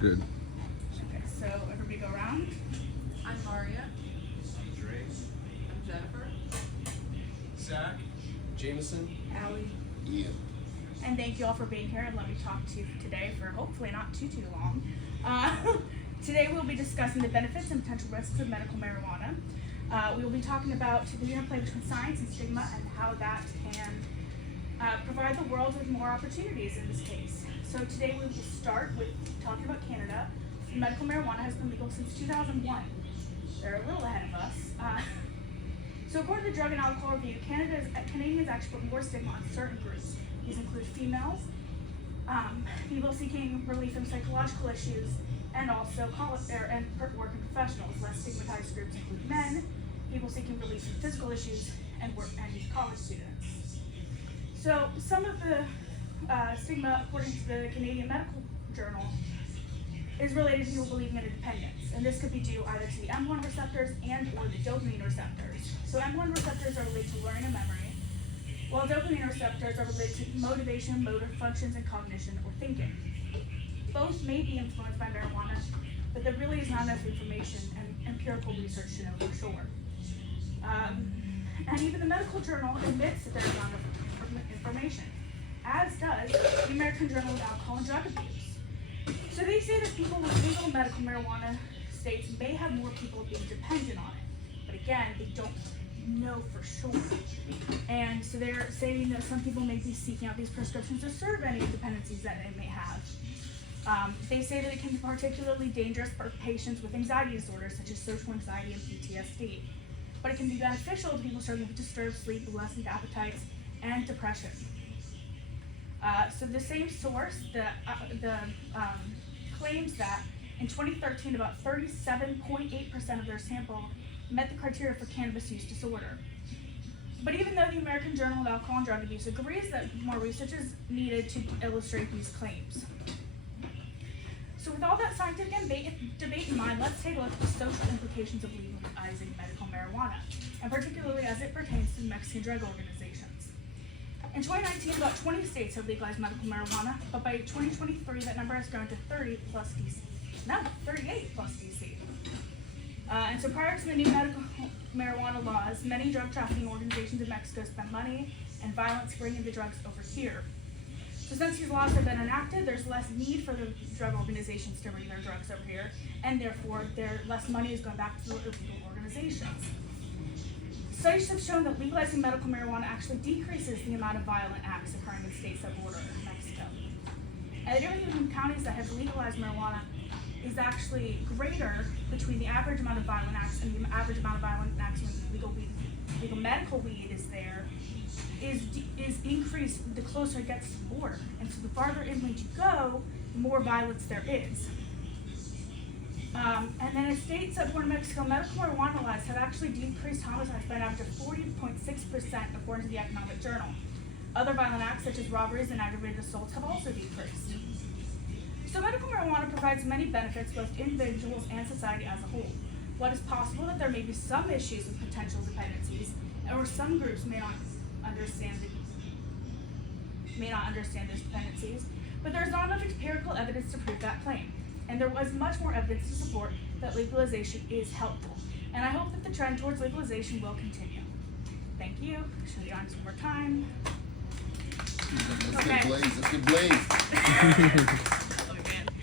Good. Okay, so everybody go around. I'm Maria. I'm Dre. I'm Jennifer. Zach. Jameson. Allie. Ian. And thank you all for being here and let me talk to you today for hopefully not too long. Today we'll be discussing the benefits and potential risks of medical marijuana. We will be talking about the interplay between science and stigma and how that can provide the world with more opportunities in this case. So today we will start with talking about Canada. Medical marijuana has been legal since 2001. They're a little ahead of us. So according to the Drug and Alcohol Review, Canadians actually put more stigma on certain groups. These include females, people seeking relief from psychological issues, and also working professionals. Less stigmatized groups include men, people seeking relief from physical issues, and college students. So some of the stigma, according to the Canadian Medical Journal, is related to people believing in a dependence, and this could be due either to the M1 receptors and or the dopamine receptors. So M1 receptors are related to learning and memory, while dopamine receptors are related to motivation, motor functions, and cognition or thinking. Both may be influenced by marijuana, but there really is not enough information and empirical research to know for sure. And even the medical journal admits that there's not enough information, as does the American Journal of Alcohol and Drug Abuse. So they say that people with legal medical marijuana states may have more people being dependent on it, but again, they don't know for sure. And so they're saying that some people may be seeking out these prescriptions to serve any dependencies that they may have. They say that it can be particularly dangerous for patients with anxiety disorders such as social anxiety and PTSD, but it can be beneficial to people struggling with disturbed sleep, lessened appetites, and depression. So the same source claims that in 2013, about 37.8% of their sample met the criteria for cannabis use disorder. But even though the American Journal of Alcohol and Drug Abuse agrees that more research is needed to illustrate these claims. So with all that scientific debate in mind, let's take a look at the social implications of legalizing medical marijuana, and particularly as it pertains to Mexican drug organizations. In 2019, about 20 states have legalized medical marijuana, but by 2023, that number has grown to 38 plus DC. And so prior to the new medical marijuana laws, many drug trafficking organizations in Mexico spent money and violence bringing the drugs over here. So since these laws have been enacted, there's less need for the drug organizations to bring their drugs over here, and therefore less money is going back to the illegal organizations. Studies have shown that legalizing medical marijuana actually decreases the amount of violent acts occurring in states that border Mexico. And the difference between counties that have legalized marijuana is actually greater between the average amount of violent acts and the average amount of violent acts when legal medical weed is there is increased the closer it gets to the border. And so the farther inland you go, the more violence there is. And then in states that border Mexico, medical marijuana laws have actually decreased homicides by an average of 40.6% according to the Economic Journal. Other violent acts such as robberies and aggravated assaults have also decreased. So medical marijuana provides many benefits both to individuals and society as a whole. While it is possible that there may be some issues with potential dependencies, or some groups may not understand those dependencies, but there is not enough empirical evidence to prove that claim. And there was much more evidence to support that legalization is helpful. And I hope that the trend towards legalization will continue. Thank you. Show the audience one more time. Let's get Blaze.